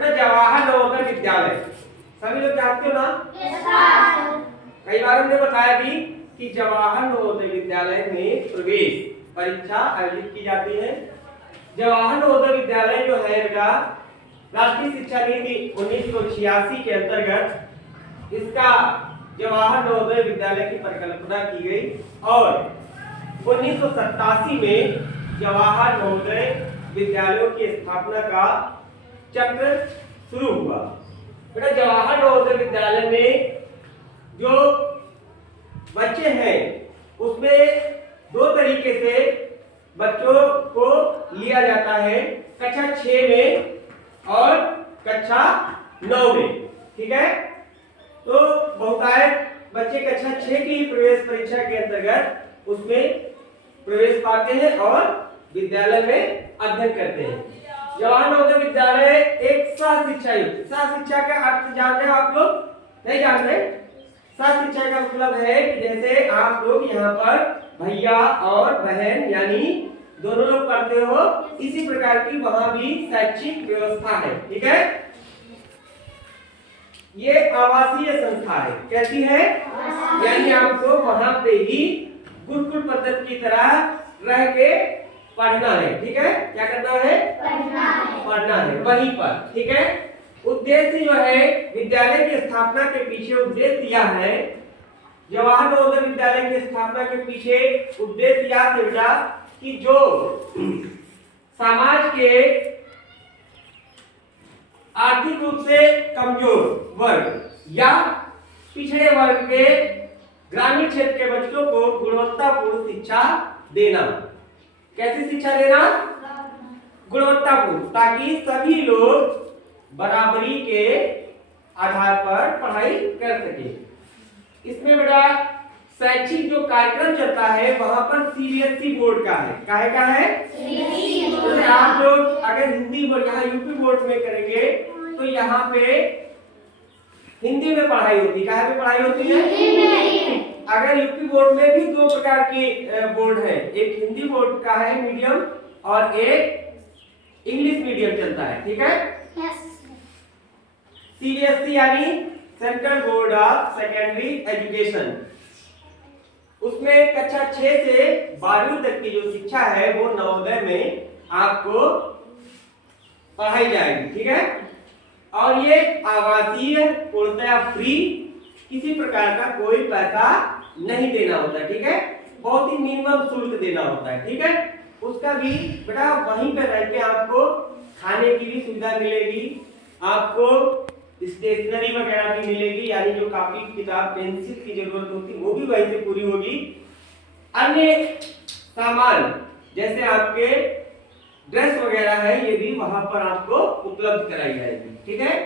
बेटा जवाहर नवोदय विद्यालय सभी लोग जानते हो ना? कई बार हमने बताया भी कि जवाहर नवोदय विद्यालय में प्रवेश परीक्षा आयोजित की जाती है। जवाहर नवोदय विद्यालय जो है बेटा राष्ट्रीय शिक्षा नीति 1986 के अंतर्गत इसका जवाहर नवोदय विद्यालय की परिकल्पना की गई और 1987 में जवाहर नवोदय विद्यालयों की स्थापना का चक्र शुरू हुआ। बेटा जवाहर नवोदय विद्यालय में जो बच्चे हैं उसमें दो तरीके से बच्चों को लिया जाता है, कक्षा 6 में और कक्षा 9 में। ठीक है, तो बहुतायत बच्चे कक्षा 6 की प्रवेश परीक्षा के अंतर्गत उसमें प्रवेश पाते हैं और विद्यालय में अध्ययन करते हैं। जवाहर नवोदय विद्यालय एक सह शिक्षा युक्त, सह शिक्षा का अर्थ जान रहे हो आप लोग? नहीं जान रहे? सह शिक्षा का मतलब है कि जैसे आप लोग यहाँ पर भैया और बहन यानी दोनों लोग पढ़ते हो, इसी प्रकार की वहां भी शैक्षिक व्यवस्था है। ठीक है, ये आवासीय संस्था है। कैसी है? यानी आपको वहां पे ही गुरुकुल पद्धति की तरह रह के पढ़ना है। ठीक है, क्या करना है? पढ़ना है वहीं पर। ठीक है, उद्देश्य जो है विद्यालय की स्थापना के पीछे उद्देश्य यह है, जवाहर नवोदय विद्यालय की स्थापना के पीछे उद्देश्य यह है बेटा कि जो समाज के आर्थिक रूप से कमजोर वर्ग या पिछड़े वर्ग के ग्रामीण क्षेत्र के बच्चों को गुणवत्तापूर्ण शिक्षा देना। कैसी शिक्षा देना? गुणवत्तापूर्ण, ताकि सभी लोग बराबरी के आधार पर पढ़ाई कर सके। इसमें बेटा शैक्षिक जो कार्यक्रम चलता है वहां पर सीबीएसई बोर्ड का है। काहे का है? तो आप लोग अगर हिंदी बोर्ड यहाँ यूपी बोर्ड में करेंगे तो यहाँ पे हिंदी में पढ़ाई होती है। कहाँ पे पढ़ाई होती है? अगर यूपी बोर्ड में भी दो प्रकार की बोर्ड है, एक हिंदी बोर्ड का है मीडियम और एक इंग्लिश मीडियम चलता है। ठीक है, सीबीएसई यानी central board of secondary education, उसमें कक्षा 6 से 12वीं तक की जो शिक्षा है वो नवोदय में आपको पढ़ाई जाएगी। ठीक है, और ये आवासीय, पूर्णतः फ्री, किसी प्रकार का कोई पैसा नहीं देना होता है। ठीक है, बहुत ही मिनिमम शुल्क देना होता है। ठीक है, उसका भी बेटा वहीं पर रह के आपको खाने की भी सुविधा मिलेगी, आपको स्टेशनरी वगैरह भी मिलेगी, यानी जो कॉपी किताब पेंसिल की जरूरत होती है वो भी वहीं से पूरी होगी। अन्य सामान जैसे आपके ड्रेस वगैरह है ये भी वहां पर आपको उपलब्ध कराई जाएगी। ठीक है,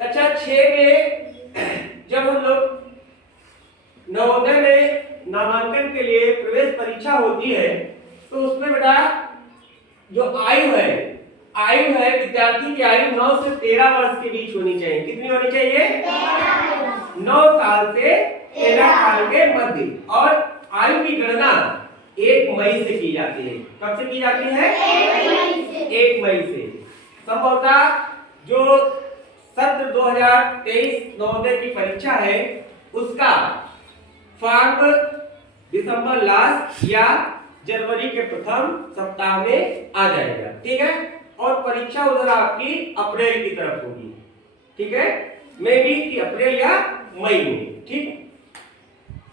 कक्षा 6 में जब हम लोग नवोदय में नामांकन के लिए प्रवेश परीक्षा होती है तो उसमें बेटा जो आयु है विद्यार्थी की आयु 9 से 13 वर्ष के बीच होनी चाहिए। कितनी होनी चाहिए? 9 साल से 13 साल के मध्य। और आयु की गणना 1 मई से की जाती है। कब से की जाती है? 1 मई से। संभवतः जो सत्र 2023 नवोदय की परीक्षा है उसका फॉर्म दिसंबर लास्ट या जनवरी के प्रथम सप्ताह में आ जाएगा। ठीक है, और परीक्षा उधर आपकी अप्रैल की तरफ होगी। ठीक है, मे बी कि अप्रैल या मई में। ठीक,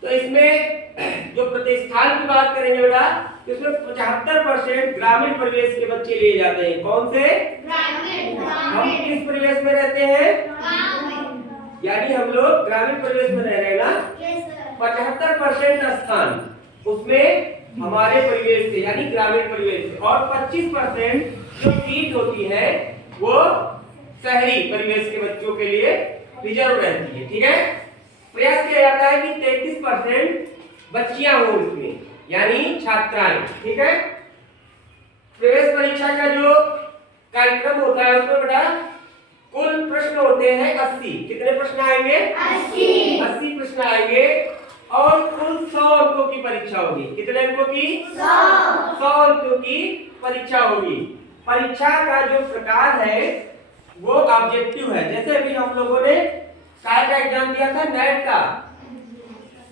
तो इसमें जो प्रतिष्ठान की बात करेंगे बेटा, इसमें 75% ग्रामीण परिवेश के बच्चे लिए जाते हैं। कौन से? हम किस परिवेश में रहते हैं? यानी हम लोग ग्रामीण परिवेश में रह रहे हैं ना। 75% स्थान उसमें हमारे परिवेश से यानी ग्रामीण परिवेश से, और 25% जो सीट होती है वो शहरी परिवेश के बच्चों के लिए रिजर्व रहती है। ठीक है, प्रयास किया जाता है कि 33% बच्चियां हो इसमें, यानी छात्राएं। ठीक है, प्रवेश परीक्षा का जो कार्यक्रम होता है उसमें बेटा कुल प्रश्न होते हैं 80। कितने प्रश्न आएंगे? 80 प्रश्न आएंगे और कुल 100 अंकों की परीक्षा होगी। कितने अंकों की? 100 अंकों की परीक्षा होगी। परीक्षा का जो प्रकार है वो ऑब्जेक्टिव है। जैसे अभी हम लोगों ने काय का एग्जाम दिया था, नेट का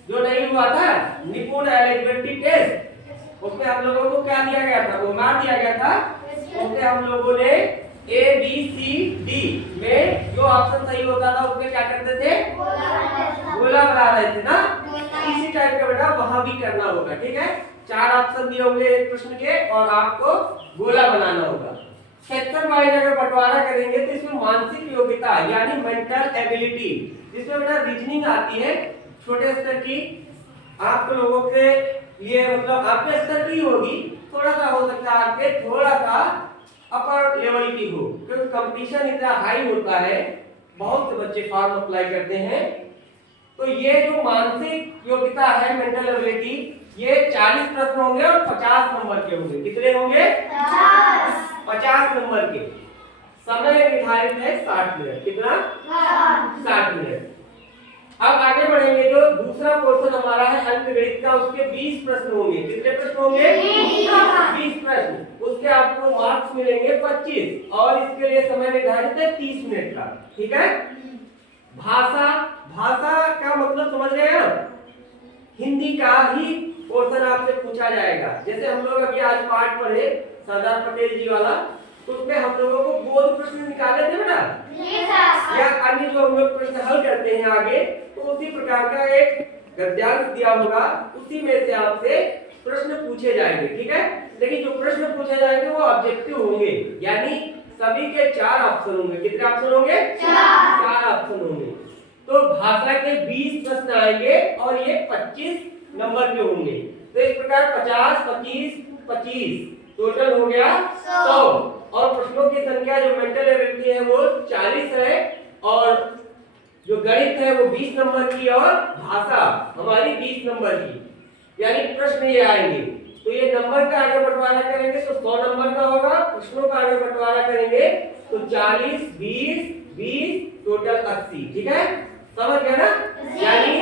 जो नहीं हुआ था, निपुण एलिजिबिलिटी टेस्ट, उसमें हम लोगों को क्या दिया गया था, वो मार दिया गया था। उसमें हम लोगों ने ए बी सी डी में जो ऑप्शन सही होता था उसमें क्या करते थे, गोला बना रहे थे ना। इसी टाइप का बेटा वहां भी करना होगा, ठीक है। 4 ऑप्शन दिए होंगे एक प्रश्न के और आपको गोला बनाना होगा। सेक्शन वाइज अगर बंटवारा करेंगे तो इसमें मानसिक योग्यता यानी मेंटल एबिलिटी, जिसमें बेटा रीजनिंग आती है छोटे स्तर की, आप लोगों के लिए मतलब आपके स्तर की होगी, थोड़ा सा हो सकता है आपके थोड़ा सा अपर लेवल की हो, क्योंकि कंपटीशन इतना हाई होता है, बहुत से बच्चे फॉर्म अप्लाई करते हैं। तो ये जो मानसिक योग्यता है, मेंटल एबिलिटी, ये 40 प्रश्न होंगे और 50 नंबर के होंगे। कितने होंगे? 50 नंबर के। समय निर्धारित है 60 मिनट। कितना? 60 मिनट। अब आगे बढ़ेंगे, जो दूसरा पोर्शन हमारा है अंकगणित का, उसके 20 प्रश्न होंगे। कितने प्रश्न होंगे? 20 प्रश्न। उसके आपको मार्क्स मिलेंगे 25 और इसके लिए समय निर्धारित है 30 मिनट का, ठीक है। भाषा, भाषा का मतलब समझ रहे हैं आप? हिंदी का ही पोर्शन आपसे पूछा जाएगा। जैसे हम लोग अभी आज पाठ पढ़े सरदार पटेल जी वाला, तो उसमें हम लोगों को बोध प्रश्न निकाले थे बेटा, या अन्य जो हम लोग प्रश्न हल करते हैं आगे, तो उसी प्रकार का एक गद्यांश दिया होगा, उसी में से आपसे प्रश्न पूछे जाएंगे, ठीक है। लेकिन जो प्रश्न पूछे जाएंगे वो ऑब्जेक्टिव होंगे, यानी सभी के 4 ऑप्शन होंगे। कितने ऑप्शन होंगे? 4 ऑप्शन होंगे। तो भाषा के 20 प्रश्न आएंगे और ये 25 नंबर के होंगे। तो इस प्रकार 50, 25, 25 टोटल हो गया 100। और प्रश्नों की संख्या जो मेंटल एबिलिटी है वो 40 है, और जो गणित है वो 20 नंबर की, और भाषा हमारी 20 नंबर की, यानी प्रश्न ये आएंगे। तो ये नंबर का आगे बंटवारा करेंगे तो 100 नंबर का होगा, प्रश्नों का आगे बंटवारा करेंगे तो 40, 20, 20 टोटल 80, ठीक है। समझ गया ना? यानी